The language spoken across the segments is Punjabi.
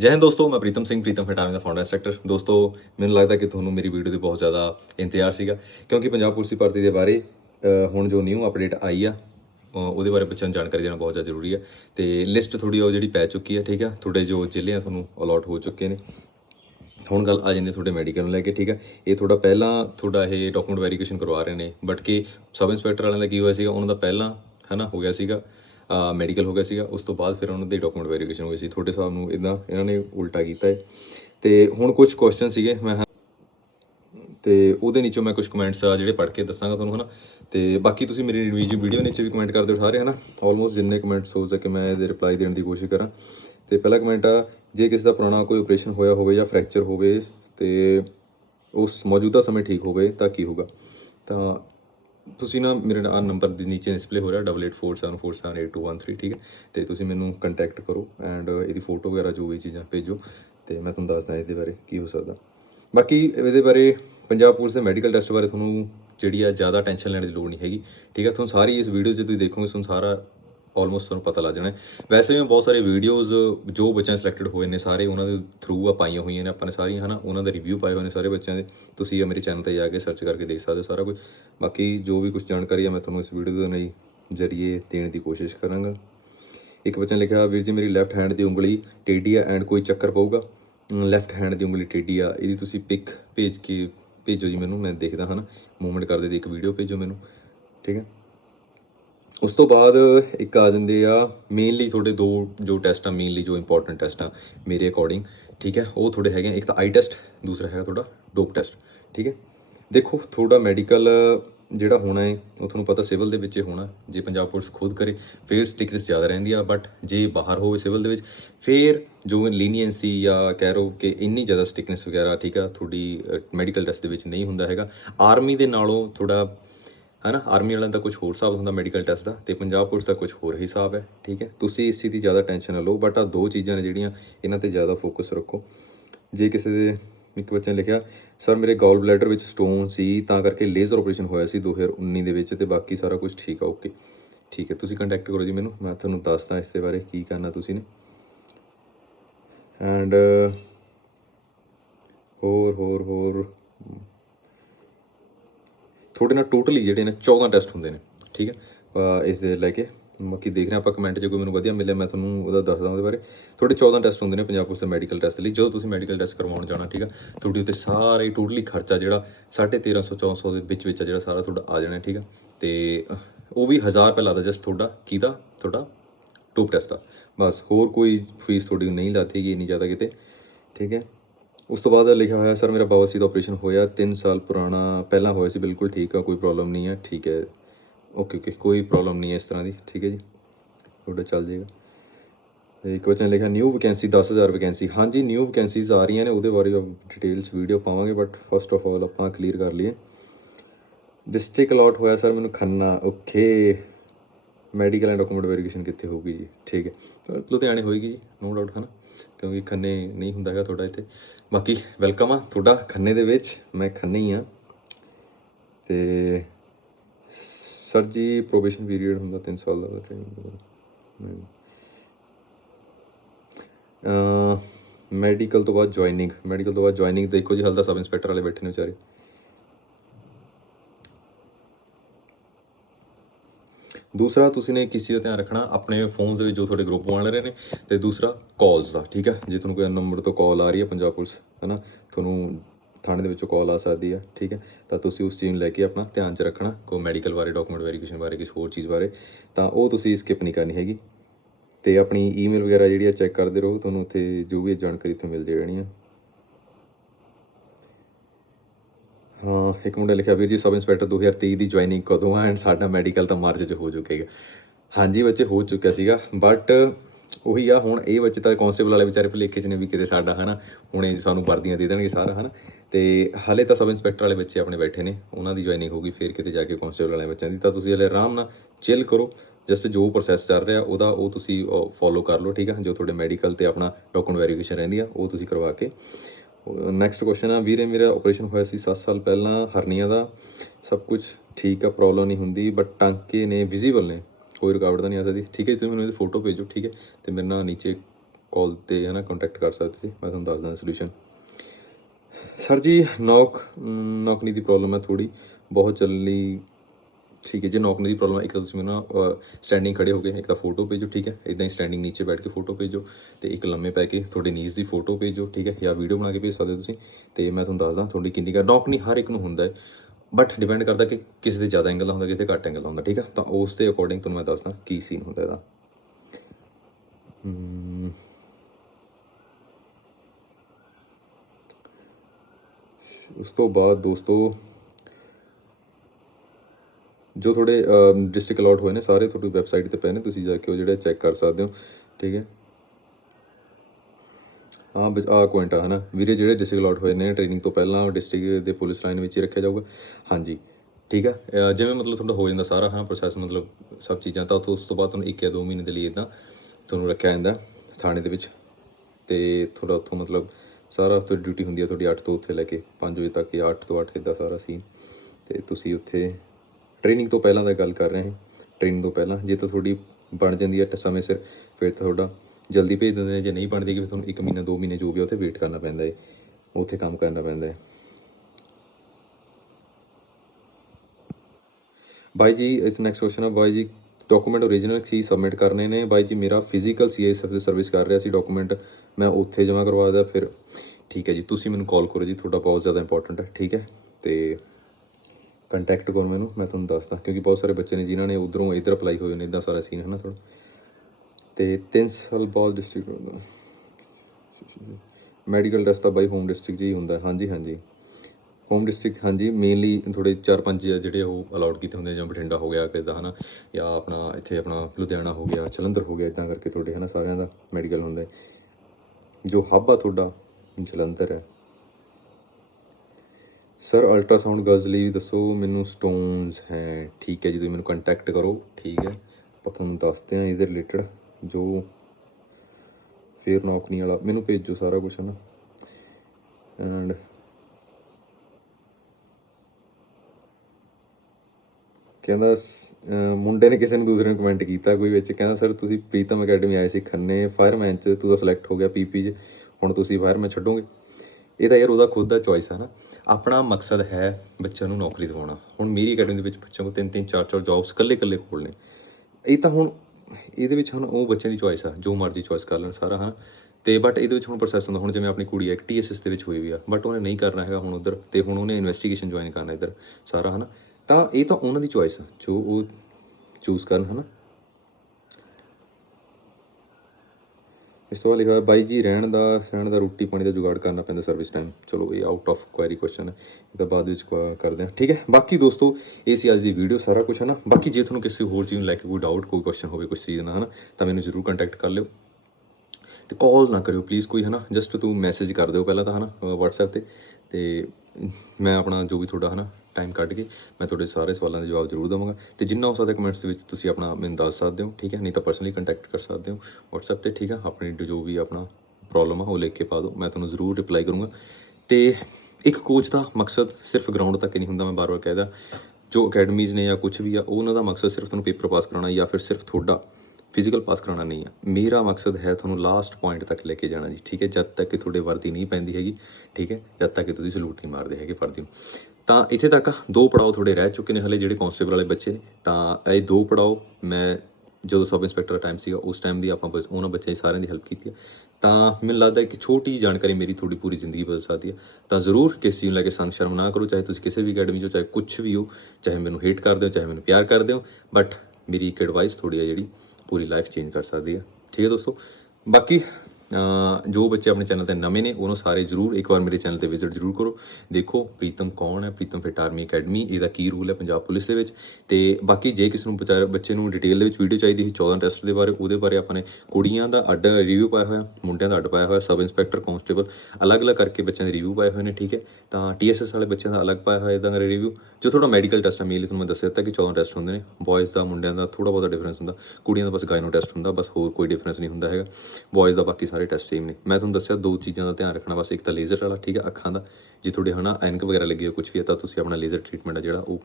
ਜੈ ਹਿੰਦ ਦੋਸਤੋ, ਮੈਂ ਪ੍ਰੀਤਮ ਸਿੰਘ, ਪ੍ਰੀਤਮ ਫਟਾਵੇਂ ਦਾ ਫਾਊਂਡਰ ਇੰਸਟ੍ਰਕਟਰ ਦੋਸਤੋ, ਮੈਨੂੰ ਲੱਗਦਾ ਕਿ ਤੁਹਾਨੂੰ ਮੇਰੀ ਵੀਡੀਓ ਦੇ ਬਹੁਤ ਜ਼ਿਆਦਾ ਇੰਤਜ਼ਾਰ ਸੀਗਾ, ਕਿਉਂਕਿ ਪੰਜਾਬ ਪੁਲਿਸ ਦੀ ਭਰਤੀ ਦੇ ਬਾਰੇ ਹੁਣ ਜੋ ਨਿਊ ਅਪਡੇਟ ਆਈ ਆ ਉਹਦੇ ਬਾਰੇ ਬੱਚਿਆਂ ਨੂੰ ਜਾਣਕਾਰੀ ਦੇਣਾ ਬਹੁਤ ਜ਼ਿਆਦਾ ਜ਼ਰੂਰੀ ਹੈ ਤੇ ਲਿਸਟ ਥੋੜੀ ਉਹ ਜਿਹੜੀ ਪੈ ਚੁੱਕੀ ਹੈ ਠੀਕ ਆ? ਤੁਹਾਡੇ ਜੋ ਜ਼ਿਲ੍ਹੇ ਆ, ਤੁਹਾਨੂੰ ਅਲਾਟ ਹੋ ਚੁੱਕੇ ਨੇ। ਹੁਣ ਗੱਲ ਆ ਜਾਂਦੀ ਤੁਹਾਡੇ ਮੈਡੀਕਲ ਨੂੰ ਲੈ ਕੇ, ਠੀਕ ਹੈ ਇਹ ਤੁਹਾਡਾ ਪਹਿਲਾਂ ਤੁਹਾਡਾ ਇਹ ਡਾਕੂਮੈਂਟ ਵੈਰੀਫਿਕੇਸ਼ਨ ਕਰਵਾ ਰਹੇ ਨੇ ਬਟ ਕਿ ਸਬ ਇੰਸਪੈਕਟਰ ਵਾਲਿਆਂ ਦਾ ਕੀ ਹੋਇਆ ਸੀਗਾ? ਉਹਨਾਂ ਦਾ ਪਹਿਲਾਂ, ਹਨਾ, ਹੋ ਗਿਆ ਸੀਗਾ। ਮੈਡੀਕਲ ਹੋ ਗਿਆ ਸੀਗਾ, ਉਸ ਤੋਂ ਬਾਅਦ ਫਿਰ ਉਹਨਾਂ ਦੇ ਡਾਕੂਮੈਂਟ ਵੈਰੀਫਿਕੇਸ਼ਨ ਹੋਈ ਸੀ। ਤੁਹਾਡੇ ਹਿਸਾਬ ਨੂੰ ਇਦਾਂ ਇਹਨਾਂ ਨੇ ਉਲਟਾ ਕੀਤਾ ਹੈ। ਤੇ ਹੁਣ ਕੁਝ ਕੁਐਸਚਨ ਸੀਗੇ, ਮੈਂ ਤੇ ਉਹਦੇ ਨੀਚੋਂ ਮੈਂ ਕੁਝ ਕਮੈਂਟਸ ਆ ਜਿਹੜੇ ਪੜ੍ਹ ਕੇ ਦੱਸਾਂਗਾ ਤੁਹਾਨੂੰ, ਹਨਾ? ਤੇ ਬਾਕੀ ਤੁਸੀਂ ਮੇਰੀ ਵੀਡੀਓ ਨੀਚੇ ਵੀ ਕਮੈਂਟ ਕਰਦੇ ਹੋ ਸਾਰੇ, ਹਨਾ? ਆਲਮੋਸਟ ਜਿੰਨੇ ਕਮੈਂਟਸ ਹੋ ਸਕੇ ਮੈਂ ਇਹਦੇ ਰਿਪਲਾਈ ਦੇਣ ਦੀ ਕੋਸ਼ਿਸ਼ ਕਰਾਂ। ਤੇ ਪਹਿਲਾ ਕਮੈਂਟ ਆ, ਜੇ ਕਿਸੇ ਦਾ ਪੁਰਾਣਾ ਕੋਈ ਆਪਰੇਸ਼ਨ ਹੋਇਆ ਹੋਵੇ ਜਾਂ ਫ੍ਰੈਕਚਰ ਹੋਵੇ ਤੇ ਉਸ ਮੌਜੂਦਾ ਸਮੇਂ ਠੀਕ ਹੋਵੇ ਤਾਂ ਕੀ ਹੋਗਾ ਤਾਂ ਤੁਸੀਂ ਨਾ ਮੇਰੇ ਆ ਨੰਬਰ ਦੇ ਨੀਚੇ ਡਿਸਪਲੇ ਹੋ ਰਿਹਾ 8847478213 ਠੀਕ ਹੈ? ਤੇ ਤੁਸੀਂ ਮੈਨੂੰ ਕੰਟੈਕਟ ਕਰੋ ਐਂਡ ਇਹਦੀ ਫੋਟੋ ਵਗੈਰਾ ਜੋ ਵੀ ਚੀਜ਼ਾਂ ਭੇਜੋ, ਤੇ ਮੈਂ ਤੁਹਾਨੂੰ ਦੱਸਦਾ ਇਹਦੇ ਬਾਰੇ ਕੀ ਹੋ ਸਕਦਾ। ਬਾਕੀ ਇਹਦੇ ਬਾਰੇ ਪੰਜਾਬ ਪੁਲਿਸ ਦੇ ਮੈਡੀਕਲ ਟੈਸਟ ਬਾਰੇ ਤੁਹਾਨੂੰ ਜਿਹੜੀ ਆ ਜ਼ਿਆਦਾ ਟੈਨਸ਼ਨ ਲੈਣ ਦੀ ਲੋੜ ਨਹੀਂ ਹੈਗੀ, ਠੀਕ ਹੈ? ਤੁਹਾਨੂੰ ਸਾਰੀ ਇਸ ਵੀਡੀਓ 'ਚ ਤੁਸੀਂ ਦੇਖੋਗੇ, ਤੁਹਾਨੂੰ ਸਾਰਾ ਆਲਮੋਸਟ ਤੁਹਾਨੂੰ ਪਤਾ ਲੱਗ ਜਾਣਾ ਵੈਸੇ ਵੀ ਮੈਂ ਬਹੁਤ ਸਾਰੇ ਵੀਡੀਓਜ਼ ਜੋ ਬੱਚਿਆਂ ਸਿਲੈਕਟਡ ਹੋਏ ਨੇ ਸਾਰੇ ਉਹਨਾਂ ਦੇ ਥਰੂ ਆ ਪਾਈਆਂ ਹੋਈਆਂ ਨੇ, ਆਪਾਂ ਨੇ ਸਾਰੀਆਂ, ਹਨਾ, ਉਹਨਾਂ ਦੇ ਰਿਵਿਊ ਪਾਏ ਹੋਏ ਨੇ ਸਾਰੇ ਬੱਚਿਆਂ ਦੇ। ਤੁਸੀਂ ਆ ਮੇਰੇ ਚੈਨਲ ਤੇ ਜਾ ਕੇ ਸਰਚ ਕਰਕੇ ਦੇਖ ਸਕਦੇ ਹੋ ਸਾਰਾ ਕੁਝ। ਬਾਕੀ ਜੋ ਵੀ ਕੁਝ ਜਾਣਕਾਰੀ ਆ, ਮੈਂ ਤੁਹਾਨੂੰ ਇਸ ਵੀਡੀਓ ਦੇ ਲਈ ਜਰੀਏ ਦੇਣ ਦੀ ਕੋਸ਼ਿਸ਼ ਕਰਾਂਗਾ। ਇੱਕ ਬੱਚੇ ਨੇ ਲਿਖਿਆ, ਵੀਰ ਜੀ, ਮੇਰੀ ਲੈਫਟ ਹੈਂਡ ਦੀ ਉਂਗਲੀ ਟੇਢੀ ਆ ਐਂਡ ਕੋਈ ਚੱਕਰ ਪਊਗਾ? ਲੈਫਟ ਹੈਂਡ ਦੀ ਉਂਗਲੀ ਟੇਢੀ ਆ। ਇਹਦੀ ਤੁਸੀਂ ਪਿਕ ਭੇਜ ਕੇ ਭੇਜੋ ਜੀ ਮੈਨੂੰ, ਮੈਂ ਦੇਖਦਾ ਹਾਂ ਮੂਵਮੈਂਟ ਕਰਦੇ ਦੀ ਇੱਕ ਵੀਡੀਓ ਭੇਜੋ ਮੈਨੂੰ। ਠੀਕ ਹੈ? ਉਸ ਤੋਂ ਬਾਅਦ ਇੱਕ ਆ ਜਾਂਦੇ ਆ ਮੇਨਲੀ ਤੁਹਾਡੇ ਦੋ ਜੋ ਟੈਸਟ ਆ ਮੇਨਲੀ ਜੋ ਇੰਪੋਰਟੈਂਟ ਟੈਸਟ ਆ ਮੇਰੇ ਅਕੋਰਡਿੰਗ ਠੀਕ ਹੈ? ਉਹ ਤੁਹਾਡੇ ਹੈਗੇ ਆ, ਇੱਕ ਤਾਂ ਆਈ ਟੈਸਟ ਦੂਸਰਾ ਹੈਗਾ ਤੁਹਾਡਾ ਡੋਪ ਟੈਸਟ ਠੀਕ ਹੈ? ਦੇਖੋ ਤੁਹਾਡਾ ਮੈਡੀਕਲ ਜਿਹੜਾ ਹੋਣਾ ਹੈ ਉਹ ਤੁਹਾਨੂੰ ਪਤਾ ਸਿਵਲ ਦੇ ਵਿੱਚ ਹੀ ਹੋਣਾ ਜੇ ਪੰਜਾਬ ਪੁਲਿਸ ਖੁਦ ਕਰੇ ਫਿਰ ਸਟਿਕਨੈਸ ਜ਼ਿਆਦਾ ਰਹਿੰਦੀ ਆ ਬਟ ਜੇ ਬਾਹਰ ਹੋਵੇ ਸਿਵਲ ਦੇ ਵਿੱਚ ਫਿਰ ਜੋ ਲੀਨੀਐਂਸੀ ਜਾਂ ਕਹਿ ਰੋ ਕਿ ਇੰਨੀ ਜ਼ਿਆਦਾ ਸਟਿਕਨੈਸ ਵਗੈਰਾ ਠੀਕ ਆ ਤੁਹਾਡੀ ਮੈਡੀਕਲ ਟੈਸਟ ਦੇ ਵਿੱਚ ਨਹੀਂ ਹੁੰਦਾ ਹੈਗਾ। ਆਰਮੀ ਦੇ ਨਾਲੋਂ ਥੋੜਾ ਹਨਾ ਆਰਮੀ ਵਾਲਿਆਂ ਦਾ ਕੁਝ ਹੋਰ ਹਿਸਾਬ ਹੁੰਦਾ ਮੈਡੀਕਲ ਟੈਸਟ ਦਾ ਤੇ ਪੰਜਾਬ ਪੁਲਿਸ ਦਾ ਕੁਝ ਹੋਰ ਹਿਸਾਬ ਹੈ, ਠੀਕ ਹੈ? ਤੁਸੀਂ ਇਸ ਚੀਜ਼ ਦੀ ਜ਼ਿਆਦਾ ਟੈਨਸ਼ਨ ਨਾ ਲਓ ਬਟ ਆ ਦੋ ਚੀਜ਼ਾਂ ਨੇ ਜਿਹੜੀਆਂ ਇਹਨਾਂ ਤੇ ਜ਼ਿਆਦਾ ਫੋਕਸ ਰੱਖੋ। ਜੇ ਕਿਸੇ ਦੇ ਇੱਕ ਬੱਚੇ ਨੇ ਲਿਖਿਆ ਸਰ ਮੇਰੇ ਗਾਲ ਬਲੈਡਰ ਵਿੱਚ ਸਟੋਨ ਸੀ, ਤਾਂ ਕਰਕੇ ਲੇਜ਼ਰ ਆਪਰੇਸ਼ਨ ਹੋਇਆ ਸੀ 2019 ਦੇ ਵਿੱਚ ਤੇ ਬਾਕੀ ਸਾਰਾ ਕੁਝ ਠੀਕ ਆ ਓਕੇ ਠੀਕ ਹੈ, ਤੁਸੀਂ ਕੰਟੈਕਟ ਕਰੋ ਜੀ ਮੈਨੂੰ, ਮੈਂ ਤੁਹਾਨੂੰ ਦੱਸਦਾ ਇਸ ਦੇ ਬਾਰੇ ਕੀ ਕਰਨਾ ਤੁਸੀਂ ਨੇ। ਐਂਡ ਹੋਰ ਹੋਰ ਹੋਰ ਤੁਹਾਡੇ ਨਾਲ ਟੋਟਲੀ ਜਿਹੜੇ ਨੇ 14 ਟੈਸਟ ਹੁੰਦੇ ਨੇ, ਠੀਕ ਹੈ? ਇਸ ਦੇ ਲੈ ਕੇ, ਬਾਕੀ ਦੇਖ ਰਹੇ ਹਾਂ ਆਪਾਂ ਕਮੈਂਟ 'ਚ ਕੋਈ ਮੈਨੂੰ ਵਧੀਆ ਮਿਲਿਆ, ਮੈਂ ਤੁਹਾਨੂੰ ਉਹਦਾ ਦੱਸਦਾ ਉਹਦੇ ਬਾਰੇ। ਤੁਹਾਡੇ 14 ਟੈਸਟ ਹੁੰਦੇ ਨੇ ਪੰਜਾਬ ਪੁਲਿਸ ਦੇ ਮੈਡੀਕਲ ਟੈਸਟ ਲਈ, ਜਦੋਂ ਤੁਸੀਂ ਮੈਡੀਕਲ ਟੈਸਟ ਕਰਵਾਉਣ ਜਾਣਾ, ਠੀਕ ਆ? ਤੁਹਾਡੇ ਉੱਤੇ ਸਾਰੇ ਟੋਟਲੀ ਖਰਚਾ ਜਿਹੜਾ 1350 1400 ਦੇ ਵਿੱਚ ਵਿੱਚ ਆ ਜਿਹੜਾ ਸਾਰਾ ਤੁਹਾਡਾ ਆ ਜਾਣਾ, ਠੀਕ ਆ? ਤੇ ਉਹ ਵੀ 1000 ਰੁਪਏ ਲੱਗਦਾ ਜਸਟ ਤੁਹਾਡਾ ਕਿਹਦਾ? ਤੁਹਾਡਾ ਟੂਪ ਟੈਸਟ ਦਾ ਬਸ ਹੋਰ ਕੋਈ ਫੀਸ ਤੁਹਾਡੀ ਨਹੀਂ ਲਾਤੀਗੀ ਇੰਨੀ ਜ਼ਿਆਦਾ ਕਿਤੇ, ਠੀਕ ਹੈ? ਉਸ ਤੋਂ ਬਾਅਦ ਲਿਖਿਆ ਹੋਇਆ, ਸਰ, ਮੇਰਾ ਬਵਾਸੀਰ ਦਾ ਆਪਰੇਸ਼ਨ ਹੋਇਆ 3 ਸਾਲ ਪੁਰਾਣਾ, ਪਹਿਲਾਂ ਹੋਇਆ ਸੀ, ਬਿਲਕੁਲ ਠੀਕ ਆ, ਕੋਈ ਪ੍ਰੋਬਲਮ ਨਹੀਂ ਆ, ਠੀਕ ਹੈ। ਓਕੇ ਓਕੇ ਕੋਈ ਪ੍ਰੋਬਲਮ ਨਹੀਂ ਹੈ ਇਸ ਤਰ੍ਹਾਂ ਦੀ, ਠੀਕ ਹੈ ਜੀ। ਤੁਹਾਡਾ ਚੱਲ ਜਾਏਗਾ। ਤੇ ਇੱਕ ਬੱਚੇ ਲਿਖਿਆ ਨਿਊ ਵੈਕੈਂਸੀ 10000 ਵੈਕੈਂਸੀ ਹਾਂਜੀ ਨਿਊ ਵੈਕੈਂਸੀਜ਼ ਆ ਰਹੀਆਂ ਨੇ, ਉਹਦੇ ਬਾਰੇ ਡਿਟੇਲਸ ਵੀਡੀਓ ਪਾਵਾਂਗੇ ਬਟ ਫਸਟ ਆਫ ਆਲ ਆਪਾਂ ਕਲੀਅਰ ਕਰ ਲਈਏ। ਡਿਸਟ੍ਰਿਕਟ ਅਲਾਟ ਹੋਇਆ, ਸਰ, ਮੈਨੂੰ Khanna. Okay medical and document verification ਕਿੱਥੇ ਹੋਊਗੀ ਜੀ? ਠੀਕ ਹੈ। ਸਰ, ਲੁਧਿਆਣੇ ਹੋਏਗੀ ਜੀ ਨੋ ਡਾਊਟ ਹੈ ਨਾ? ਕਿਉਂਕਿ ਖੰਨੇ ਨਹੀਂ ਹੁੰਦਾ ਹੈਗਾ ਤੁਹਾਡਾ ਇੱਥੇ। ਬਾਕੀ ਵੈਲਕਮ ਆ ਤੁਹਾਡਾ ਖੰਨੇ ਦੇ ਵਿੱਚ, ਮੈਂ ਖੰਨੇ ਹੀ ਆ। ਤੇ ਸਰ ਜੀ ਪ੍ਰੋਬੇਸ਼ਨ ਪੀਰੀਅਡ ਹੁੰਦਾ 3 ਸਾਲ ਦਾ ਟ੍ਰੇਨਿੰਗ ਮੈਡੀਕਲ ਤੋਂ ਬਾਅਦ ਜੁਆਇਨਿੰਗ ਮੈਡੀਕਲ ਤੋਂ ਬਾਅਦ ਜੁਆਇਨਿੰਗ ਦੇਖੋ ਜੀ, ਹਾਲ ਤਾਂ ਸਬ ਇੰਸਪੈਕਟਰ ਵਾਲੇ ਬੈਠੇ ਨੇ ਵਿਚਾਰੇ। ਦੂਸਰਾ, ਤੁਸੀਂ ਨੇ ਕਿਸੇ ਦਾ ਧਿਆਨ ਰੱਖਣਾ ਆਪਣੇ ਫੋਨਸ ਦੇ ਵਿੱਚ ਜੋ ਤੁਹਾਡੇ ਗਰੁੱਪ ਬਣ ਰਹੇ ਨੇ ਤੇ ਦੂਸਰਾ ਕਾਲਸ ਦਾ, ਠੀਕ ਹੈ? ਜੇ ਤੁਹਾਨੂੰ ਕੋਈ ਨੰਬਰ ਤੋਂ ਕਾਲ ਆ ਰਹੀ ਹੈ, ਪੰਜਾਬ ਪੁਲਿਸ ਹੈ ਨਾ ਤੁਹਾਨੂੰ ਥਾਣੇ ਦੇ ਵਿੱਚੋਂ ਕਾਲ ਆ ਸਕਦੀ ਹੈ, ਠੀਕ ਹੈ? ਤਾਂ ਤੁਸੀਂ ਉਸ ਚੀਜ਼ ਨੂੰ ਲੈ ਕੇ ਆਪਣਾ ਧਿਆਨ 'ਚ ਰੱਖਣਾ, ਕੋਈ ਮੈਡੀਕਲ ਬਾਰੇ ਡਾਕੂਮੈਂਟ ਵੈਰੀਫਿਕੇਸ਼ਨ ਬਾਰੇ, ਕਿਸੇ ਹੋਰ ਚੀਜ਼ ਬਾਰੇ, ਤਾਂ ਉਹ ਤੁਸੀਂ ਸਕਿਪ ਨਹੀਂ ਕਰਨੀ ਹੈਗੀ। ਤੇ ਆਪਣੀ ਈਮੇਲ ਵਗੈਰਾ ਜਿਹੜੀ ਆ ਚੈੱਕ ਕਰਦੇ ਰਹੋ, ਤੁਹਾਨੂੰ ਉੱਥੇ ਜੋ ਵੀ ਜਾਣਕਾਰੀ ਇੱਥੋਂ ਮਿਲ ਜਾਣੀ ਆ ਹਾਂ ਇੱਕ ਮੁੰਡੇ ਲਿਖਿਆ, ਵੀਰ ਜੀ, ਸਬ ਇੰਸਪੈਕਟਰ 2023 ਦੀ ਜੁਆਇਨਿੰਗ ਕਦੋਂ ਆ? ਐਂਡ ਸਾਡਾ ਮੈਡੀਕਲ ਤਾਂ ਮਾਰਚ 'ਚ ਹੋ ਚੁੱਕੇਗਾ ਹਾਂਜੀ ਬੱਚੇ, ਹੋ ਚੁੱਕਿਆ ਸੀਗਾ ਬਟ ਉਹੀ ਆ, ਹੁਣ ਇਹ ਬੱਚੇ ਤਾਂ ਕਾਂਸਟੇਬਲ ਵਾਲੇ ਵਿਚਾਰੇ ਭੁਲੇਖੇ 'ਚ ਨੇ ਵੀ ਕਿਤੇ ਸਾਡਾ, ਹਨਾ? ਹੁਣੇ ਸਾਨੂੰ ਵਰਦੀਆਂ ਦੇ ਦੇਣਗੇ ਸਾਰਾ, ਹਨਾ? ਤੇ ਹਾਲੇ ਤਾਂ ਸਬ ਇੰਸਪੈਕਟਰ ਵਾਲੇ ਬੱਚੇ ਆਪਣੇ ਬੈਠੇ ਨੇ, ਉਹਨਾਂ ਦੀ ਜੁਆਇਨਿੰਗ ਹੋਊਗੀ ਫਿਰ ਕਿਤੇ ਜਾ ਕੇ ਕਾਂਸਟੇਬਲ ਵਾਲੇ ਬੱਚਿਆਂ ਦੀ। ਤਾਂ ਤੁਸੀਂ ਹਲੇ ਆਰਾਮ ਨਾਲ ਚਿਲ ਕਰੋ ਜਸਟ ਜੋ ਪ੍ਰੋਸੈਸ ਚੱਲ ਰਿਹਾ, ਉਹਦਾ ਉਹ ਤੁਸੀਂ ਫੋਲੋ ਕਰ ਲਓ, ਠੀਕ ਆ? ਜੋ ਤੁਹਾਡੇ ਮੈਡੀਕਲ ਤੇ ਆਪਣਾ ਡਾਕੂਮੈਂਟ ਵੈਰੀਫਿਕੇਸ਼ਨ ਰਹਿੰਦੀ ਆ, ਉਹ ਤੁਸੀਂ ਕਰਵਾ ਕੇ ਨੈਕਸਟ ਕੁਐਸਚਨ ਆ ਵੀਰੇ ਮੇਰਾ ਆਪਰੇਸ਼ਨ ਹੋਇਆ ਸੀ 7 ਸਾਲ ਪਹਿਲਾਂ ਹਰਨੀਆ ਦਾ। ਸਭ ਕੁਝ ਠੀਕ ਆ ਪ੍ਰੋਬਲਮ ਨਹੀਂ ਹੁੰਦੀ ਬਟ ਟਾਂਕੇ ਨੇ ਵਿਜ਼ੀਬਲ ਨੇ। ਕੋਈ ਰੁਕਾਵਟ ਤਾਂ ਨਹੀਂ ਆ ਸਕਦੀ। ਠੀਕ ਹੈ ਜੀ, ਤੁਸੀਂ ਮੈਨੂੰ ਇਹਦੀ ਫੋਟੋ ਭੇਜੋ ਠੀਕ ਹੈ? ਤੇ ਮੇਰੇ ਨਾਲ ਨੀਚੇ ਕਾਲ ਤੇ ਹੈ ਨਾ ਕੰਟੈਕਟ ਕਰ ਸਕਦੇ ਸੀ। ਮੈਂ ਤੁਹਾਨੂੰ ਦੱਸ ਦੱਸਦਾ ਸੋਲੂਸ਼ਨ ਸਰ ਜੀ ਨੌਕ ਨੌਕਨੀ ਦੀ ਪ੍ਰੋਬਲਮ ਹੈ ਥੋੜੀ ਬਹੁਤ ਚੱਲੀ ਠੀਕ ਹੈ, ਜੇ ਨੌਕਨੀ ਦੀ ਪ੍ਰੋਬਲਮ ਹੈ, ਇੱਕ ਤਾਂ ਤੁਸੀਂ ਮੈਨੂੰ ਸਟੈਂਡਿੰਗ ਖੜੇ ਹੋ ਕੇ, ਇੱਕ ਤਾਂ ਫੋਟੋ ਭੇਜੋ, ਠੀਕ ਹੈ? ਇਦਾਂ ਹੀ ਸਟੈਂਡਿੰਗ ਨੀਚੇ ਬੈਠ ਕੇ ਫੋਟੋ ਭੇਜੋ ਤੇ ਇੱਕ ਲੰਮੇ ਪੈ ਕੇ ਤੁਹਾਡੇ ਨੀਜ਼ ਦੀ ਫੋਟੋ ਭੇਜੋ, ਠੀਕ ਹੈ? ਜਾਂ ਵੀਡੀਓ ਬਣਾ ਕੇ ਭੇਜ ਸਕਦੇ ਤੁਸੀਂ ਤੇ ਮੈਂ ਤੁਹਾਨੂੰ ਦੱਸਦਾ ਤੁਹਾਡੀ ਕਿੰਨੀ ਕੁ ਨੌਕਨੀ ਹਰ ਇੱਕ ਨੂੰ ਹੁੰਦਾ ਹੈ ਬਟ ਡਿਪੈਂਡ ਕਰਦਾ ਕਿ ਕਿਸੇ ਦੇ ਜ਼ਿਆਦਾ ਐਂਗਲ ਹੁੰਦਾ, ਕਿਸੇ ਦੇ ਘੱਟ ਐਂਗਲ ਹੁੰਦਾ, ਠੀਕ ਹੈ? ਤਾਂ ਉਸ ਦੇ ਅਕੋਰਡਿੰਗ ਤੁਹਾਨੂੰ ਮੈਂ ਦੱਸਦਾ ਕੀ ਸੀਨ ਹੁੰਦਾ ਇਹਦਾ। ਉਸ ਤੋਂ ਬਾਅਦ ਦੋਸਤੋ ਜੋ ਤੁਹਾਡੇ ਡਿਸਟ੍ਰਿਕਟ ਅਲਾਟ ਹੋਏ ਨੇ, ਸਾਰੇ ਤੁਹਾਡੀ ਵੈਬਸਾਈਟ ਤੇ ਪਏ ਨੇ, ਤੁਸੀਂ ਜਾ ਕੇ ਉਹ ਜਿਹੜਾ ਚੈੱਕ ਕਰ ਸਕਦੇ ਹੋ, ਠੀਕ ਹੈ? ਹਾਂ ਆ ਕੁਆਂਟਾ ਹੈ ਨਾ ਵੀਰੇ, ਜਿਹੜੇ ਡਿਸਟ੍ਰਿਕਟ ਅਲਾਟ ਹੋਏ ਨੇ ਟ੍ਰੇਨਿੰਗ ਤੋਂ ਪਹਿਲਾਂ ਡਿਸਟ੍ਰਿਕਟ ਦੇ ਪੁਲਿਸ ਲਾਈਨ ਵਿੱਚ ਹੀ ਰੱਖਿਆ ਜਾਊਗਾ। ਹਾਂਜੀ, ਠੀਕ ਆ ਜਿਵੇਂ ਮਤਲਬ ਤੁਹਾਡਾ ਹੋ ਜਾਂਦਾ ਸਾਰਾ ਹਾਂ ਪ੍ਰੋਸੈਸ ਮਤਲਬ ਸਭ ਚੀਜ਼ਾਂ, ਤਾਂ ਉੱਥੋਂ ਉਸ ਤੋਂ ਬਾਅਦ ਤੁਹਾਨੂੰ ਇੱਕ ਜਾਂ ਦੋ ਮਹੀਨੇ ਦੇ ਲਈ ਇਦਾਂ ਤੁਹਾਨੂੰ ਰੱਖਿਆ ਜਾਂਦਾ ਥਾਣੇ ਦੇ ਵਿੱਚ। ਤੇ ਤੁਹਾਡਾ ਉੱਥੋਂ ਮਤਲਬ ਸਾਰਾ ਉੱਥੇ ਡਿਊਟੀ ਹੁੰਦੀ ਹੈ ਤੁਹਾਡੀ 8 ਤੋਂ ਉੱਥੇ ਲੈ ਕੇ 5 ਵਜੇ ਤੱਕ ਜਾਂ 8 ਤੋਂ 8 ਇਦਾਂ ਸਾਰਾ ਸੀਨ ਤੇ ਤੁਸੀਂ ਉੱਥੇ ਟ੍ਰੇਨਿੰਗ ਤੋਂ ਪਹਿਲਾਂ ਦਾ ਗੱਲ ਕਰ ਰਿਹਾ ਹਾਂ ਟ੍ਰੇਨਿੰਗ ਤੋਂ ਪਹਿਲਾਂ, ਜੇ ਤਾਂ ਤੁਹਾਡੀ ਬਣ ਜਾਂਦੀ ਹੈ ਤਾਂ ਸਮੇਂ ਸਿਰ, ਫਿਰ ਤਾਂ ਤੁਹਾਡਾ ਜਲਦੀ ਭੇਜ ਦਿੰਦੇ ਨੇ, ਜੇ ਨਹੀਂ ਬਣਦੀ ਕਿ ਫਿਰ ਤੁਹਾਨੂੰ ਇੱਕ ਮਹੀਨਾ, ਦੋ ਮਹੀਨੇ ਜੋ ਵੀ ਆ, ਉੱਥੇ ਵੇਟ ਕਰਨਾ ਪੈਂਦਾ ਹੈ। ਉੱਥੇ ਕੰਮ ਕਰਨਾ ਪੈਂਦਾ ਹੈ। ਬਾਈ ਜੀ, ਇਸ ਨੈਕਸਟ ਕੁਐਸਚਨ ਆ। ਬਾਈ ਜੀ ਡਾਕੂਮੈਂਟ ਓਰੀਜਨਲ ਸੀ ਸਬਮਿਟ ਕਰਨੇ ਨੇ। ਬਾਈ ਜੀ, ਮੇਰਾ ਫਿਜ਼ੀਕਲ ਸੀਆਈਐਸਐਫ ਦੀ ਸਰਵਿਸ ਕਰ ਰਿਹਾ ਸੀ ਡਾਕੂਮੈਂਟ ਮੈਂ ਉੱਥੇ ਜਮ੍ਹਾਂ ਕਰਵਾ ਦਿਆ ਫਿਰ ਠੀਕ ਹੈ ਜੀ। ਤੁਸੀਂ ਮੈਨੂੰ ਕਾਲ ਕਰੋ ਜੀ, ਤੁਹਾਡਾ ਬਹੁਤ ਜ਼ਿਆਦਾ ਇੰਪੋਰਟੈਂਟ ਹੈ, ਠੀਕ ਹੈ? ਤੇ ਕੰਟੈਕਟ ਕਰੋ ਮੈਨੂੰ, ਮੈਂ ਤੁਹਾਨੂੰ ਦੱਸਦਾ, ਕਿਉਂਕਿ ਬਹੁਤ ਸਾਰੇ ਬੱਚੇ ਨੇ ਜਿਨ੍ਹਾਂ ਨੇ ਉਧਰੋਂ ਇੱਧਰ ਅਪਲਾਈ ਹੋਏ ਨੇ ਇਦਾਂ ਸਾਰਾ ਸੀਨ ਹੈ ਨਾ ਥੋੜਾ ਤੇ 3 ਸਾਲ ਬਾਅਦ ਡਿਸਟ੍ਰਿਕਟ ਮੈਡੀਕਲ ਟੈਸਟ ਤਾਂ ਬਾਈ ਹੋਮ ਡਿਸਟ੍ਰਿਕਟ 'ਚ ਹੀ ਹੁੰਦਾ, ਹਾਂਜੀ ਹਾਂਜੀ। ਹੋਮ ਡਿਸਟ੍ਰਿਕਟ ਹਾਂਜੀ ਮੇਨਲੀ ਥੋੜੇ ਚਾਰ ਪੰਜ ਜਿਹੜੇ ਉਹ ਅਲਾਉਡ ਕੀਤੇ ਹੁੰਦੇ ਜਾਂ ਬਠਿੰਡਾ ਹੋ ਗਿਆ ਕਿਦਾ ਹਨਾ, ਜਾਂ ਆਪਣਾ ਇੱਥੇ ਆਪਣਾ ਲੁਧਿਆਣਾ ਹੋ ਗਿਆ, ਜਲੰਧਰ ਹੋ ਗਿਆ ਇਦਾਂ ਕਰਕੇ ਤੁਹਾਡੇ, ਹਨਾ, ਸਾਰਿਆਂ ਦਾ ਮੈਡੀਕਲ ਹੁੰਦਾ ਜੋ ਹੱਬ ਆ ਤੁਹਾਡਾ, ਜਲੰਧਰ ਹੈ। ਸਰ ਅਲਟਰਾਸਾਊਂਡ ਗਰਲਸ ਲਈ ਦੱਸੋ, ਮੈਨੂੰ ਸਟੋਨਸ ਹੈ, ਠੀਕ ਹੈ ਜੀ, ਤੁਸੀਂ ਮੈਨੂੰ ਕੰਟੈਕਟ ਕਰੋ, ਠੀਕ ਹੈ। ਆਪਾਂ ਤੁਹਾਨੂੰ ਦੱਸਦੇ ਹਾਂ ਇਹਦੇ ਰਿਲੇਟਡ ਜੋ ਫੇਰ ਨੌਕਰੀ ਵਾਲਾ, ਮੈਨੂੰ ਭੇਜੋ ਸਾਰਾ ਕੁਝ ਹੈ ਨਾ ਐਂਡ ਕਹਿੰਦਾ ਮੁੰਡੇ ਨੇ ਕਿਸੇ ਨੇ ਦੂਸਰੇ ਨੂੰ ਕਮੈਂਟ ਕੀਤਾ, ਕੋਈ ਵਿੱਚ ਕਹਿੰਦਾ ਸਰ ਤੁਸੀਂ ਪ੍ਰੀਤਮ ਅਕੈਡਮੀ ਆਏ ਸੀ ਖੰਨੇ ਫਾਇਰਮੈਨ ਚ, ਤੂੰ ਤਾਂ ਸਿਲੈਕਟ ਹੋ ਗਿਆ ਪੀਪੀ ਚ, ਹੁਣ ਤੁਸੀਂ ਫਾਇਰਮੈਨ ਛੱਡੋਗੇ? ਇਹ ਤਾਂ ਯਾਰ ਉਹਦਾ ਖੁਦ ਦਾ ਚੋਇਸ ਹੈ ਨਾ। ਆਪਣਾ ਮਕਸਦ ਹੈ ਬੱਚਿਆਂ ਨੂੰ ਨੌਕਰੀ ਦਿਵਾਉਣਾ। ਹੁਣ ਮੇਰੀ ਅਕੈਡਮੀ ਦੇ ਵਿੱਚ ਬੱਚਿਆਂ ਕੋਲ ਤਿੰਨ ਤਿੰਨ ਚਾਰ ਚਾਰ ਜੌਬਸ ਇਕੱਲੇ ਇਕੱਲੇ ਖੋਲਣੇ ਇਹ ਤਾਂ ਹੁਣ ਇਹਦੇ ਵਿੱਚ ਹੁਣ ਉਹ ਬੱਚਿਆਂ ਦੀ ਚੋਇਸ ਆ, ਜੋ ਮਰਜ਼ੀ ਚੋਇਸ ਕਰ ਲੈਣ ਸਾਰਾ ਹਾਂ ਤੇ ਬਟ ਇਹਦੇ ਵਿੱਚ ਹੁਣ ਪ੍ਰੋਸੈਸ ਹੁੰਦਾ, ਹੁਣ ਜਿਵੇਂ ਆਪਣੀ ਕੁੜੀ ਹੈ ਟੀਐਸਐਸ ਦੇ ਵਿੱਚ ਹੋਈ ਵੀ ਆ ਬਟ ਉਹਨੇ ਨਹੀਂ ਕਰਨਾ ਹੈਗਾ ਹੁਣ ਉਧਰ, ਤੇ ਹੁਣ ਉਹਨੇ ਇਨਵੈਸਟੀਗੇਸ਼ਨ ਜੁਆਇਨ ਕਰਨਾ ਇੱਧਰ, ਸਾਰਾ, ਹਨਾ। ਤਾਂ ਇਹ ਤਾਂ ਉਹਨਾਂ ਦੀ ਚੋਇਸ ਆ, ਜੋ ਉਹ ਚੂਜ਼ ਕਰਨ, ਹਨਾ। ਇਸ ਤੋਂ ਬਾਅਦ ਲਿਖਿਆ ਹੋਇਆ, ਬਾਈ ਜੀ ਰਹਿਣ ਦਾ ਸਹਿਣ ਦਾ ਰੋਟੀ ਪਾਣੀ ਦਾ ਜੁਗਾੜ ਕਰਨਾ ਪੈਂਦਾ ਸਰਵਿਸ ਟਾਈਮ ਚਲੋ ਇਹ ਆਊਟ ਆਫ ਕੁਐਰੀ ਕੁਐਸਚਨ ਹੈ ਇਹ ਤਾਂ ਬਾਅਦ ਵਿੱਚ ਕਰਦੇ ਹਾਂ। ਠੀਕ ਹੈ? ਬਾਕੀ ਦੋਸਤੋ ਇਹ ਸੀ ਅੱਜ ਦੀ ਵੀਡੀਓ ਸਾਰਾ ਕੁਝ ਹੈ ਨਾ ਬਾਕੀ ਜੇ ਤੁਹਾਨੂੰ ਕਿਸੇ ਹੋਰ ਚੀਜ਼ ਨੂੰ ਲੈ ਕੇ ਕੋਈ ਡਾਊਟ ਕੋਈ ਕੁਐਸਚਨ ਹੋਵੇ ਕੁਛ ਚੀਜ਼ ਨਾਲ ਹੈ ਨਾ ਤਾਂ ਮੈਨੂੰ ਜ਼ਰੂਰ ਕੰਟੈਕਟ ਕਰ ਲਿਓ। ਤੇ ਕਾਲ ਨਾ ਕਰਿਓ ਪਲੀਜ਼ ਕੋਈ ਹੈ ਨਾ ਜਸਟ ਤੂੰ ਮੈਸੇਜ ਕਰ ਦਿਓ ਪਹਿਲਾਂ ਤਾਂ ਹੈ ਨਾ WhatsApp ਤੇ। ਤੇ ਮੈਂ ਆਪਣਾ ਜੋ ਵੀ ਤੁਹਾਡਾ ਹੈ ਨਾ ਟਾਈਮ ਕੱਢ ਕੇ ਮੈਂ ਤੁਹਾਡੇ ਸਾਰੇ ਸਵਾਲਾਂ ਦੇ ਜਵਾਬ ਜ਼ਰੂਰ ਦਵਾਂਗਾ। ਤੇ ਜਿੰਨਾ ਹੋ ਸਕਦਾ ਕਮੈਂਟਸ ਵਿੱਚ ਤੁਸੀਂ ਆਪਣਾ ਮੈਨੂੰ ਦੱਸ ਸਕਦੇ ਹੋ, ਠੀਕ ਹੈ? ਨਹੀਂ ਤਾਂ ਪਰਸਨਲੀ ਕੰਟੈਕਟ ਕਰ ਸਕਦੇ ਹੋ WhatsApp ਤੇ, ਠੀਕ ਹੈ? ਆਪਣੀ ਜੋ ਵੀ ਆਪਣਾ ਪ੍ਰੋਬਲਮ ਆ ਉਹ ਲਿਖ ਕੇ ਪਾ ਦਿਓ, ਮੈਂ ਤੁਹਾਨੂੰ ਜ਼ਰੂਰ ਰਿਪਲਾਈ ਕਰੂੰਗਾ। ਤੇ ਇੱਕ ਕੋਚ ਦਾ ਮਕਸਦ ਸਿਰਫ ਗਰਾਊਂਡ ਤੱਕ ਹੀ ਨਹੀਂ ਹੁੰਦਾ, ਮੈਂ ਬਾਰ-ਬਾਰ ਕਹਿਦਾ ਜੋ ਅਕੈਡਮੀਜ਼ ਨੇ ਜਾਂ ਕੁਝ ਵੀ ਆ, ਉਹਨਾਂ ਦਾ ਮਕਸਦ ਸਿਰਫ ਤੁਹਾਨੂੰ ਪੇਪਰ ਪਾਸ ਕਰਾਉਣਾ ਜਾਂ ਫਿਰ ਸਿਰਫ ਤੁਹਾਡਾ ਫਿਜ਼ੀਕਲ ਪਾਸ ਕਰਾਉਣਾ ਨਹੀਂ ਆ। ਮੇਰਾ ਮਕਸਦ ਹੈ ਤੁਹਾਨੂੰ ਲਾਸਟ ਪੁਆਇੰਟ ਤੱਕ ਲੈ ਕੇ ਜਾਣਾ ਜੀ, ਠੀਕ ਹੈ? ਜਦ ਤੱਕ ਕਿ ਤੁਹਾਡੇ ਵਰਦੀ ਨਹੀਂ ਪੈਂਦੀ ਹੈਗੀ, ਠੀਕ ਹੈ? ਜਦ ਤੱਕ ਕਿ ਤੁਸੀਂ ਸਲੂਟ ਨਹੀਂ ਮਾਰਦੇ ਹੈਗੇ ਵਰਦੀ ਨੂੰ। ਤਾਂ ਇੱਥੇ ਤੱਕ ਦੋ ਪੜਾਓ ਤੁਹਾਡੇ ਰਹਿ ਚੁੱਕੇ ਨੇ ਹਲੇ ਜਿਹੜੇ ਕਾਂਸਟੇਬਲ ਵਾਲੇ ਬੱਚੇ ਨੇ। ਤਾਂ ਇਹ ਦੋ ਪੜਾਓ ਮੈਂ ਜਦੋਂ ਸਬ ਇੰਸਪੈਕਟਰ ਦਾ ਟਾਈਮ ਸੀਗਾ, ਉਸ ਟਾਈਮ ਦੀ ਆਪਾਂ ਬਸ ਉਹਨਾਂ ਬੱਚਿਆਂ ਦੀ ਸਾਰਿਆਂ ਦੀ ਹੈਲਪ ਕੀਤੀ ਹੈ ਤਾਂ ਮੈਨੂੰ ਲੱਗਦਾ ਹੈ ਕਿ ਛੋਟੀ ਜਿਹੀ ਜਾਣਕਾਰੀ ਮੇਰੀ ਤੁਹਾਡੀ ਪੂਰੀ ਜ਼ਿੰਦਗੀ ਬਦਲ ਸਕਦੀ ਹੈ ਤਾਂ ਜ਼ਰੂਰ ਕਿਸੇ ਚੀਜ਼ ਨੂੰ ਲੈ ਕੇ ਸੰਗ ਸ਼ਰਮ ਨਾ ਕਰੋ, ਚਾਹੇ ਤੁਸੀਂ ਕਿਸੇ ਵੀ ਅਕੈਡਮੀ 'ਚੋਂ, ਚਾਹੇ ਕੁਝ ਵੀ ਹੋ, ਚਾਹੇ ਮੈਨੂੰ ਹੇਟ ਕਰਦੇ ਹੋ, ਚਾਹੇ ਮੈਨੂੰ ਪਿਆਰ ਕਰਦੇ ਹੋ। ਬਟ ਮੇਰੀ ਇੱਕ ਐਡਵਾਈਸ ਥੋੜੀ ਹੈ ਜਿਹੜੀ ਪੂਰੀ ਲਾਈਫ ਚੇਂਜ ਕਰ ਸਕਦੀ ਹੈ। ਠੀਕ ਹੈ ਦੋਸਤੋ ਬਾਕੀ ਜੋ ਬੱਚੇ ਆਪਣੇ ਚੈਨਲ ਤੇ ਨਵੇਂ ਨੇ, ਉਹਨੂੰ ਸਾਰੇ ਜਰੂਰ ਇੱਕ ਵਾਰ ਮੇਰੇ ਚੈਨਲ ਤੇ ਵਿਜ਼ਿਟ ਜਰੂਰ ਕਰੋ। ਦੇਖੋ, ਪ੍ਰੀਤਮ ਕੌਣ ਹੈ? ਪ੍ਰੀਤਮ ਫਿਟ ਆਰਮੀ ਅਕੈਡਮੀ, ਇਹਦਾ ਕੀ ਰੂਲ ਹੈ ਪੰਜਾਬ ਪੁਲਿਸ ਦੇ ਵਿੱਚ? ਤੇ ਬਾਕੀ ਜੇ ਕਿਸੇ ਨੂੰ ਵਿਚਾਰ ਬੱਚੇ ਨੂੰ ਡਿਟੇਲ ਦੇ ਵਿੱਚ ਵੀਡੀਓ ਚਾਹੀਦੀ ਸੀ 14 ਟੈਸਟ ਦੇ ਬਾਰੇ, ਉਹਦੇ ਬਾਰੇ ਆਪਾਂ ਨੇ ਕੁੜੀਆਂ ਦਾ ਅੱਡ ਰਿਵਿਊ ਪਾਇਆ ਹੋਇਆ, ਮੁੰਡਿਆਂ ਦਾ ਅੱਡ ਪਾਇਆ ਹੋਇਆ ਸਬ ਇੰਸਪੈਕਟਰ ਕਾਂਸਟੇਬਲ ਅਲੱਗ-ਅਲੱਗ ਕਰਕੇ ਬੱਚਿਆਂ ਦੇ ਰਿਵਿਊ ਪਾਏ ਹੋਏ ਨੇ, ਠੀਕ ਹੈ? ਤਾਂ ਟੀਐਸਐਸ ਵਾਲੇ ਬੱਚਿਆਂ ਦਾ ਅਲੱਗ ਪਾਇਆ ਹੋਇਆ ਇਦਾਂ ਦਾ ਰਿਵਿਊ ਜੋ ਤੁਹਾਡਾ ਮੈਡੀਕਲ ਟੈਸਟ ਹੈ ਮੇਨਲੀ ਤੁਹਾਨੂੰ ਮੈਂ ਦੱਸਿਆ ਦਿੱਤਾ ਕਿ 14 ਟੈਸਟ ਹੁੰਦੇ ਨੇ। ਬॉयਜ਼ ਦਾ, ਮੁੰਡਿਆਂ ਦਾ ਥੋੜਾ ਬਹੁਤਾ ਡਿਫਰੈਂਸ ਹੁੰਦਾ। ਕੁੜੀਆਂ ਦਾ ਬਸ ਗਾਇਨੋ ਟੈਸਟ ਹੁੰਦਾ, ਬਸ ਹੋਰ ਕੋਈ ਡਿਫਰੈਂਸ ਨਹੀਂ ਹੁੰਦਾ ਹੈਗਾ। ਬॉयਜ਼ ਦਾ ਬਾਕੀ ਸਾਰੇ ਟੈਸਟ ਸੇਮ ਨੇ। ਮੈਂ ਤੁਹਾਨੂੰ ਦੱਸਿਆ ਦੋ ਚੀਜ਼ਾਂ ਦਾ ਧਿਆਨ ਰੱਖਣਾ। ਬਸ ਇੱਕ ਤਾਂ ਲੇਜ਼ਰ ਵਾਲਾ, ਠੀਕ ਹੈ, ਅੱਖਾਂ ਦਾ। ਜੇ ਤੁਹਾਡੇ, ਹਨਾ, ਐਨਕ ਵਗੈਰਾ ਲੱਗੀ ਹੋ ਕੁਝ ਵੀ ਹੈ, ਤਾਂ ਤੁਸੀਂ ਆਪਣਾ ਲੇਜ਼ਰ ਟ੍ਰੀਟਮੈਂਟ ਆ ਜਿਹੜਾ ਉਹ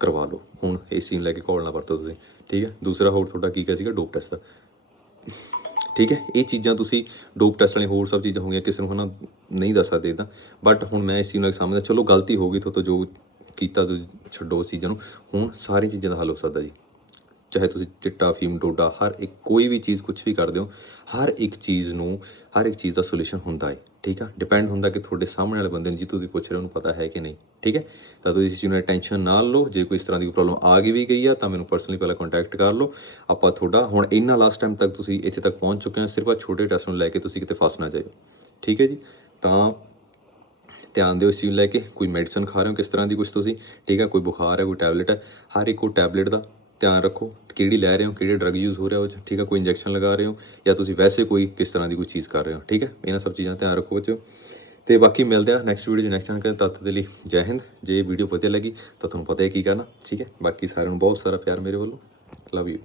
ਕਰਵਾ ਲਓ। ਹੁਣ ਇਸ ਸੀਨ ਲੈ ਕੇ ਕਾਲ ਨਾ ਵਰਤੋ ਤੁਸੀਂ, ਠੀਕ ਹੈ। ਦੂਸਰਾ ਹੋਰ ਤੁਹਾਡਾ ਕੀ ਕਿਹਾ ਸੀਗਾ? ਡੋਪ ਟੈਸਟ ਦਾ। ਠੀਕ ਹੈ, ਇਹ ਚੀਜ਼ਾਂ ਤੁਸੀਂ ਡੋਪ ਟੈਸਟ ਵਾਲੀਆਂ ਹੋਰ ਸਭ ਚੀਜ਼ਾਂ ਹੋਗੀਆਂ ਕਿਸੇ ਨੂੰ, ਹਨਾ, ਨਹੀਂ ਦੱਸ ਸਕਦੇ ਇਦਾਂ ਬਟ ਹੁਣ ਮੈਂ ਇਸ ਚੀਜ਼ ਨੂੰ ਸਮਝਦਾ ਚਲੋ, ਗਲਤੀ ਹੋ ਗਈ ਤੁਹਾਡੇ ਤੋਂ ਜੋ ਕੀਤਾ, ਤੁਸੀਂ ਛੱਡੋ ਉਸ ਚੀਜ਼ਾਂ ਨੂੰ। ਹੁਣ ਸਾਰੀ ਚੀਜ਼ਾਂ ਦਾ ਹੱਲ ਹੋ ਸਕਦਾ ਜੀ। ਚਾਹੇ ਤੁਸੀਂ ਚਿੱਟਾ, ਫੀਮ, ਡੋਡਾ, ਹਰ ਇੱਕ ਕੋਈ ਵੀ ਚੀਜ਼ ਕੁਛ ਵੀ ਕਰਦੇ ਹੋ, ਹਰ ਇੱਕ ਚੀਜ਼ ਨੂੰ, ਹਰ ਇੱਕ ਚੀਜ਼ ਦਾ ਸੋਲੂਸ਼ਨ ਹੁੰਦਾ ਹੈ, ਠੀਕ ਆ? ਡਿਪੈਂਡ ਹੁੰਦਾ ਕਿ ਤੁਹਾਡੇ ਸਾਹਮਣੇ ਵਾਲੇ ਬੰਦੇ ਨੂੰ ਜਿੱਥੋਂ ਤੁਸੀਂ ਪੁੱਛ ਰਹੇ ਹੋ, ਉਹਨੂੰ ਪਤਾ ਹੈ ਕਿ ਨਹੀਂ, ਠੀਕ ਹੈ? ਤਾਂ ਤੁਸੀਂ ਇਸ ਚੀਜ਼ ਨੂੰ ਟੈਨਸ਼ਨ ਨਾ ਲਓ, ਜੇ ਕੋਈ ਇਸ ਤਰ੍ਹਾਂ ਦੀ ਪ੍ਰੋਬਲਮ ਆ ਗਈ ਵੀ ਗਈ ਆ, ਤਾਂ ਮੈਨੂੰ ਪਰਸਨਲੀ ਪਹਿਲਾਂ ਕੰਟੈਕਟ ਕਰ ਲਓ। ਆਪਾਂ ਤੁਹਾਡਾ ਹੁਣ ਇੰਨਾ ਲਾਸਟ ਟਾਈਮ ਤੱਕ ਤੁਸੀਂ ਇੱਥੇ ਤੱਕ ਪਹੁੰਚ ਚੁੱਕੇ ਹੋ, ਸਿਰਫ ਆ ਛੋਟੇ ਟੈਸਟ ਨੂੰ ਲੈ ਕੇ ਤੁਸੀਂ ਕਿਤੇ ਫਸ ਨਾ ਜਾਇਓ, ਠੀਕ ਹੈ ਜੀ? ਤਾਂ ਧਿਆਨ ਦਿਓ ਇਸ ਚੀਜ਼ ਨੂੰ ਲੈ ਕੇ, ਕੋਈ ਮੈਡੀਸਨ ਖਾ ਰਹੇ ਹੋ, ਕਿਸ ਤਰ੍ਹਾਂ ਦੀ ਕੁਝ ਤੁਸੀਂ, ਠੀਕ ਹੈ? ਕੋਈ ਬੁਖਾਰ ਹੈ, ਕੋਈ ਟੈਬਲੇਟ ਹੈ, ਹਰ ਇੱਕ ਉਹ ਟੈਬਲੇਟ ਦਾ ਧਿਆਨ ਰੱਖੋ ਕਿਹੜੀ ਲੈ ਰਹੇ ਹੋ, ਕਿਹੜੇ ਡਰੱਗ ਯੂਜ਼ ਹੋ ਰਿਹਾ ਉਹ 'ਚ, ਠੀਕ ਹੈ ਕੋਈ ਇੰਜੈਕਸ਼ਨ ਲਗਾ ਰਹੇ ਹੋ ਜਾਂ ਤੁਸੀਂ ਵੈਸੇ ਕੋਈ ਕਿਸ ਤਰ੍ਹਾਂ ਦੀ ਕੋਈ ਚੀਜ਼ ਕਰ ਰਹੇ ਹੋ, ਠੀਕ ਹੈ ਇਹਨਾਂ ਸਭ ਚੀਜ਼ਾਂ ਦਾ ਧਿਆਨ ਰੱਖੋ ਬੱਚਿਓ ਤੇ ਬਾਕੀ ਮਿਲਦੇ ਆ ਨੈਕਸਟ ਵੀਡੀਓ 'ਚ ਨੈਕਸਟ ਟਾਈਮ ਤੱਕ ਦੇ ਲਈ ਜੈ ਹਿੰਦ। ਜੇ ਵੀਡੀਓ ਵਧੀਆ ਲੱਗੀ ਤਾਂ ਤੁਹਾਨੂੰ ਪਤਾ ਹੈ ਕੀ ਕਰਨਾ, ਠੀਕ ਹੈ ਬਾਕੀ ਸਾਰਿਆਂ ਨੂੰ ਬਹੁਤ ਸਾਰਾ ਪਿਆਰ ਮੇਰੇ ਵੱਲੋਂ ਲਵ ਯੂ